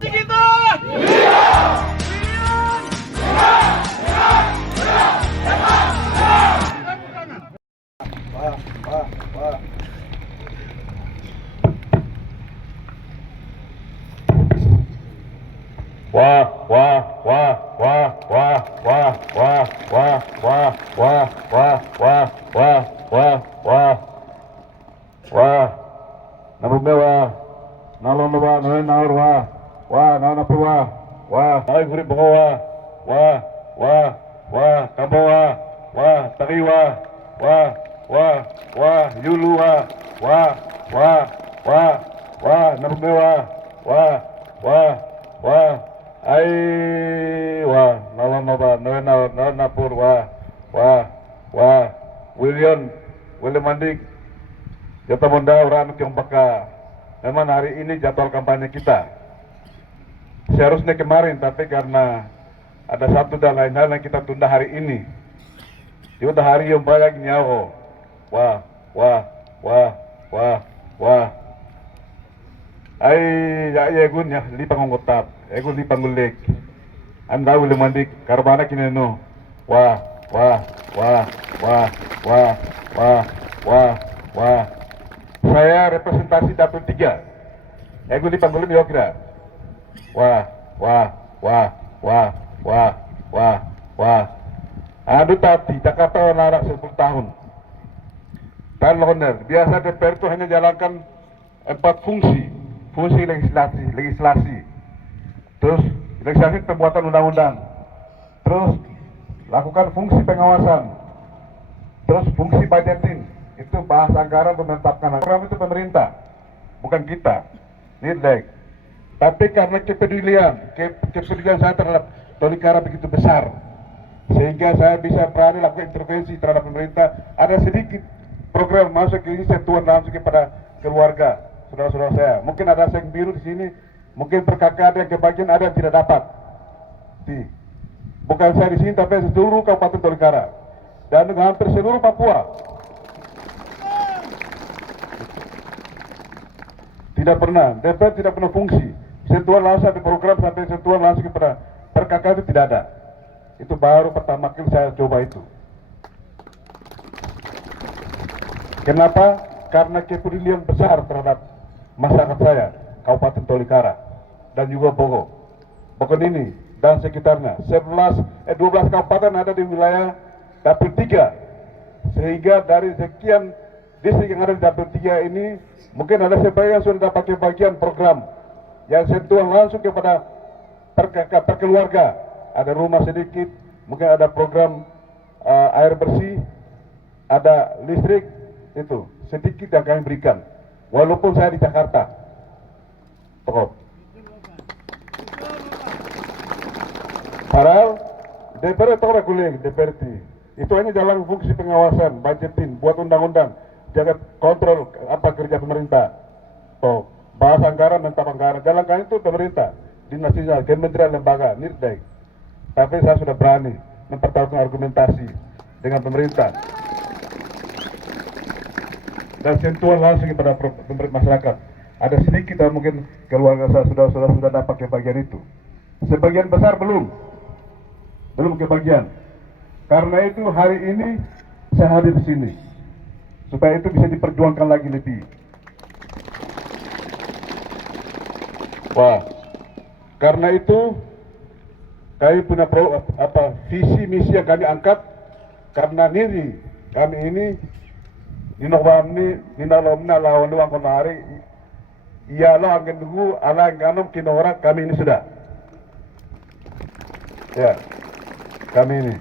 kita. William Mandik, Jata Bunda orang yang baka. Memang hari ini jadwal kampanye kita. Seharusnya kemarin, tapi karena ada satu dan lain hal yang kita tunda hari ini. Itu hari yang banyak nyawa. Ya gun ya, di pangungkotap, gun di panggulik. Anda William Mandik, karbana kineno. Saya representasi dapil 3. Ego dipanggil ya kira. Aduh tadi Jakarta larak 10 tahun. Dan loner, biasa DPR itu hanya jalankan 4 fungsi. Fungsi legislasi. Terus legislasi pembuatan undang-undang. Terus lakukan fungsi pengawasan. Terus fungsi budgeting, itu bahas anggaran untuk menetapkan program itu pemerintah, bukan kita. Nilai. Tapi karena kepedulian saya terhadap Tolikara begitu besar, sehingga saya bisa berani lakukan intervensi terhadap pemerintah. Ada sedikit program masuk ke ini sentuhan langsung kepada keluarga, saudara-saudara saya. Mungkin ada seng biru di sini, mungkin perkaka ada yang kebagian, ada yang tidak dapat. Bukan saya di sini, tapi seluruh Kabupaten Tolikara. Dan hampir seluruh Papua. Tidak pernah, DPR tidak pernah fungsi. Sentuhan langsung di program sampai sentuhan langsung kepada perkaka itu tidak ada. Itu baru pertama kali saya coba itu. Kenapa? Karena kepedulian besar terhadap masyarakat saya, Kabupaten Tolikara dan juga Bogo. Bogo ini dan sekitarnya. 12 kabupaten ada di wilayah dapil 3, sehingga dari sekian distrik yang ada di dapil 3 ini mungkin ada sebagian sudah dapat bagian program yang sentuhan langsung kepada perkeluarga. Ada rumah sedikit, mungkin ada program air bersih, ada listrik, itu sedikit yang kami berikan walaupun saya di Jakarta. Padahal DPR itu reguler, DPR itu hanya jalan fungsi pengawasan, budgeting, buat undang-undang, jaga kontrol apa kerja pemerintah. Bahas anggaran dan tata anggaran, jalankan itu pemerintah, dinas dinas, kementerian, lembaga, nirdaik. Tapi saya sudah berani mempertaruhkan argumentasi dengan pemerintah dan sentuhan langsung kepada masyarakat. Ada sedikit mungkin keluarga saya sudah dapat kebagian itu. Sebagian besar belum kebagian. Karena itu hari ini saya hadir di sini supaya itu bisa diperjuangkan lagi lebih. Karena itu kami punya visi misi yang kami angkat karena kami ini ninalomna lawan luang konari ialah angin dulu ala nganom kinora kami ini sudah. Ya, kami ini.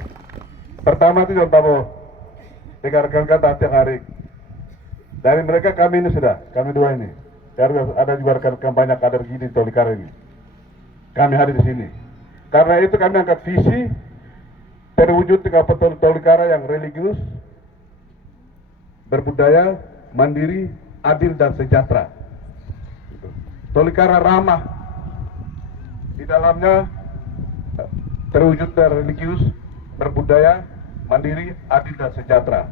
Pertama itu contoh rekan-rekan kata tiap hari. Dari mereka kami ini sudah, kami dua ini. Ada juga rekan-rekan banyak kader gini di Tolikara ini. Kami hadir di sini. Karena itu kami angkat visi terwujud di Kabupaten Tolikara yang religius, berbudaya, mandiri, adil dan sejahtera. Tolikara ramah. Di dalamnya terwujud religius, berbudaya, mandiri, adil dan sejahtera.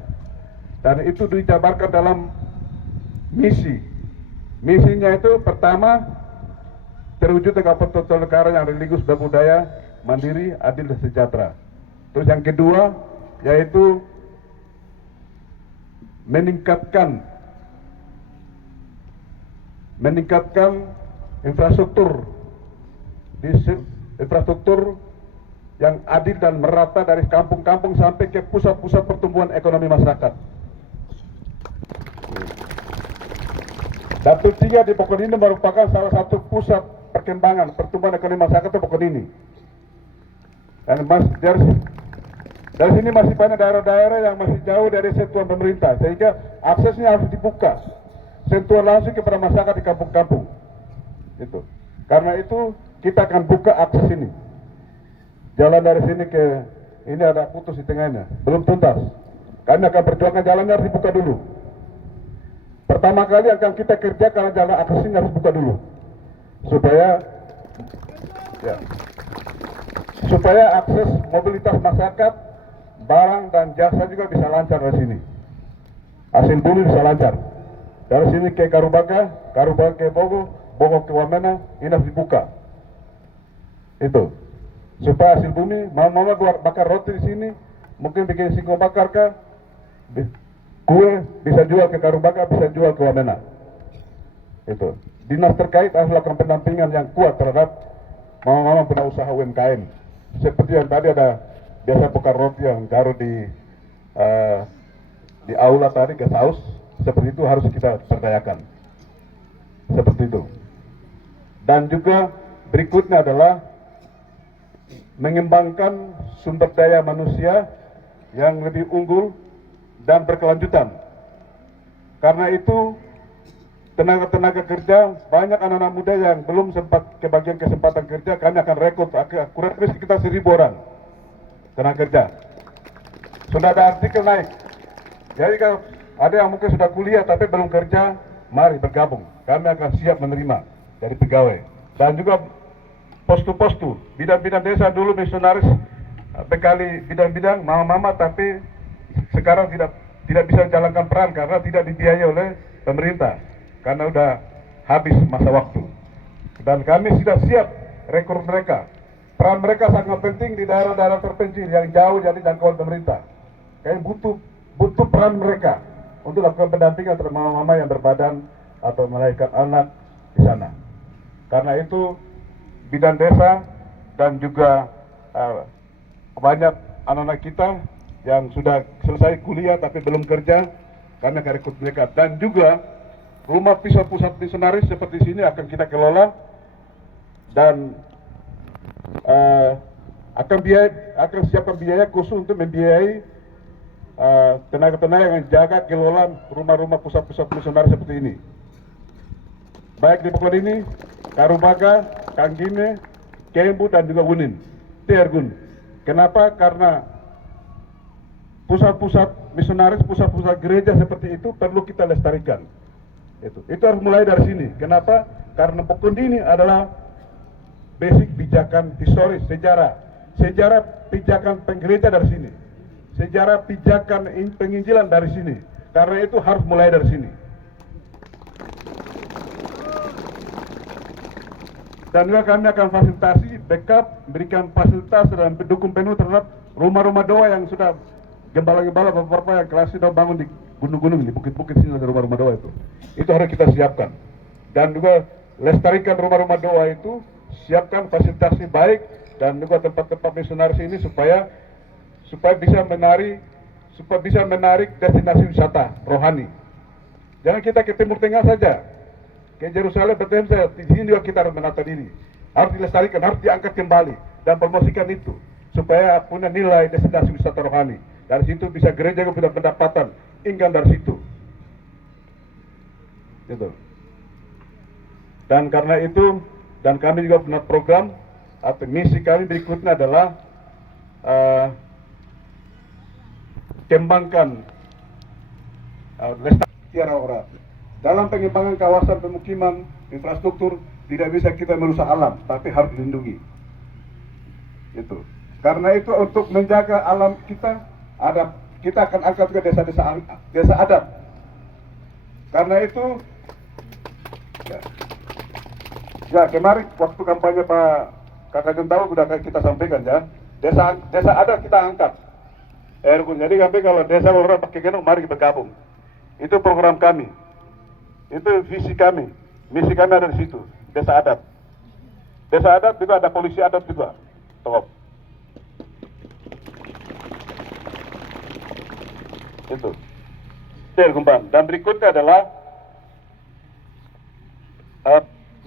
Dan itu dijabarkan dalam misi. Misinya itu pertama terwujudnya kepentingan negara yang religius, berbudaya, mandiri, adil, dan sejahtera. Terus yang kedua yaitu meningkatkan infrastruktur yang adil dan merata dari kampung-kampung sampai ke pusat-pusat pertumbuhan ekonomi masyarakat. Dan ketiga, di Bokon ini merupakan salah satu pusat perkembangan pertumbuhan ekonomi masyarakat di Bokon ini. Dan dari sini masih banyak daerah-daerah yang masih jauh dari sentuhan pemerintah, sehingga aksesnya harus dibuka, sentuhan langsung kepada masyarakat di kampung-kampung. Itu. Karena itu kita akan buka akses ini. Jalan dari sini ke ini ada putus di tengahnya, belum tuntas. Kami akan perjuangkan jalannya harus dibuka dulu. Pertama kali akan kita kerja karena jalan akses ini harus buka dulu, supaya akses mobilitas masyarakat, barang dan jasa juga bisa lancar dari sini. Hasil bumi bisa lancar. Dari sini ke Karubaga ke Bogo ke Wamena, ini harus dibuka. Itu. Supaya hasil bumi, mama bakar roti di sini, mungkin bikin singkong bakar kah, kue bisa jual ke Karubaga, bisa jual ke Wamena. Itu. Dinas terkait harus lakukan pendampingan yang kuat terhadap mama-mama punya usaha UMKM. Seperti yang tadi ada biasa bakar roti yang taruh di aula tadi, guest house, seperti itu harus kita perdayakan. Seperti itu. Dan juga berikutnya adalah mengembangkan sumber daya manusia yang lebih unggul dan berkelanjutan. Karena itu tenaga kerja, banyak anak-anak muda yang belum sempat kebagian kesempatan kerja, kami akan rekrut kurang lebih sekitar 1.000 orang tenaga kerja. Sudah ada artikel naik. Jadi kalau ada yang mungkin sudah kuliah tapi belum kerja, mari bergabung. Kami akan siap menerima dari pegawai. Dan juga postu-postu, bidang-bidang desa dulu misionaris bekali bidang-bidang mama-mama, tapi sekarang tidak bisa jalankan peran karena tidak dibiayai oleh pemerintah karena udah habis masa waktu. Dan kami sudah siap rekrut mereka. Peran mereka sangat penting di daerah-daerah terpencil yang jauh dari jangkauan pemerintah. Kami butuh peran mereka untuk lakukan pendampingan terhadap mama-mama yang berbadan atau melahirkan anak di sana. Karena itu bidang desa dan juga banyak anak-anak kita yang sudah selesai kuliah tapi belum kerja, kami akan rekrut mereka. Dan juga rumah pusat misionaris seperti sini akan kita kelola dan akan siapkan biaya khusus untuk membiayai tenaga-tenaga yang jaga kelola rumah-rumah pusat-pusat misionaris seperti ini. Baik di Bokon ini, Karubaga, Kanggine, Kembu, dan juga Wunin, Tergun. Kenapa? Karena pusat-pusat misionaris, pusat-pusat gereja seperti itu perlu kita lestarikan. Itu harus mulai dari sini. Kenapa? Karena Bokon ini adalah basic pijakan historis, sejarah pijakan penggereja dari sini, sejarah pijakan penginjilan dari sini. Karena itu harus mulai dari sini. Dan juga kami akan fasilitasi, backup, berikan fasilitas dan dukung penuh terhadap rumah-rumah doa yang sudah gembala-gembala beberapa yang kelas sudah bangun di gunung-gunung, di bukit-bukit sini ada rumah-rumah doa itu. Itu harus kita siapkan. Dan juga lestarikan rumah-rumah doa itu, siapkan fasilitasi baik dan juga tempat-tempat misionaris ini supaya bisa menarik destinasi wisata rohani. Jangan kita ke Timur Tengah saja, ke Yerusalem, Bethlehem saja. Di sini juga kita harus menata diri, harus dilestarikan, harus diangkat kembali dan promosikan itu supaya punya nilai destinasi wisata rohani. Dari situ bisa gereja juga punya pendapatan income dari situ. Gitu. Dan karena itu, dan kami juga punya program atau misi kami berikutnya adalah kembangkan lestari tiara orang. Dalam pengembangan kawasan pemukiman, infrastruktur, tidak bisa kita merusak alam, tapi harus dilindungi. Itu. Karena itu untuk menjaga alam kita akan angkat ke desa adat. Karena itu, Ya, kemarin waktu kampanye Pak Kakak Gentau sudah kita sampaikan ya. Desa adat kita angkat. Jadi kami kalau desa orang pakai genong, mari kita gabung. Itu program kami. Itu visi kami. Misi kami ada di situ. Desa adat. Desa adat juga ada polisi adat juga. Tolong. Itu. Dan berikutnya adalah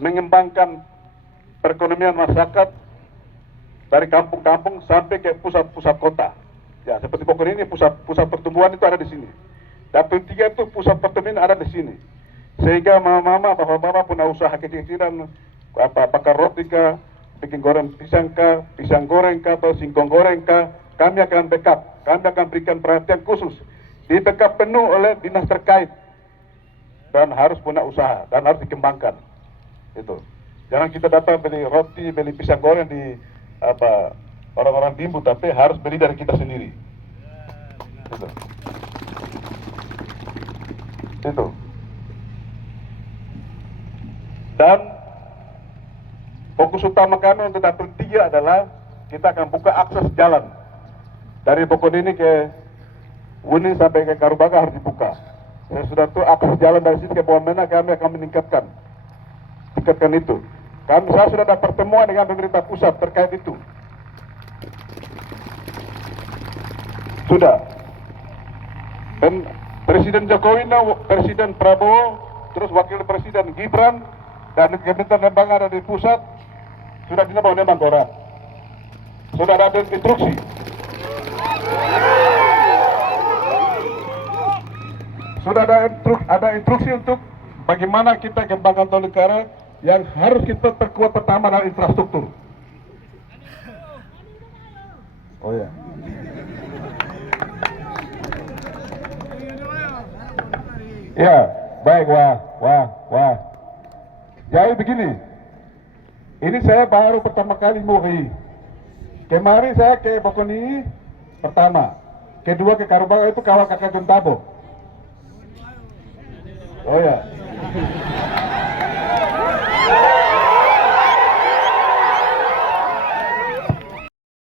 mengembangkan perekonomian masyarakat dari kampung-kampung sampai ke pusat-pusat kota. Ya, seperti pokoknya ini pusat pertumbuhan itu ada di sini. Dapil 3 itu pusat pertumbuhan ada di sini. Sehingga mama-mama, bapak-bapak punya usaha kecil-kecilan, bakar roti kah, bikin goreng pisang kah, pisang goreng kah, atau singkong goreng kah, kami akan backup. Kami akan berikan perhatian khusus. Di backup penuh oleh dinas terkait. Dan harus punya usaha, dan harus dikembangkan. Itu. Jangan kita datang beli roti, beli pisang goreng di orang-orang bimbu, tapi harus beli dari kita sendiri. Itu. Dan fokus utama kami untuk dapil 3 adalah kita akan buka akses jalan dari Bokonini ke Wuni sampai ke Karubaga harus dibuka. Dan sudah tuh akses jalan dari sini ke Bawamena kami akan meningkatkan itu. Saya sudah ada pertemuan dengan pemerintah pusat terkait itu. Sudah. Dan Presiden Jokowi, Presiden Prabowo, terus Wakil Presiden Gibran, dan Kementerian Lembaga ada di pusat, sudah dibawa dengan Mangkora. Sudah ada instruksi. Sudah ada instruksi untuk bagaimana kita kembangkan tol negara yang harus kita perkuat pertama adalah infrastruktur. Oh ya. Ya, baik, wah. Jadi begini, ini saya baru pertama kali MUI. Kemarin saya ke Bokoni pertama, kedua ke Karubaga itu kawal Kakak Gentabo. Oh ya.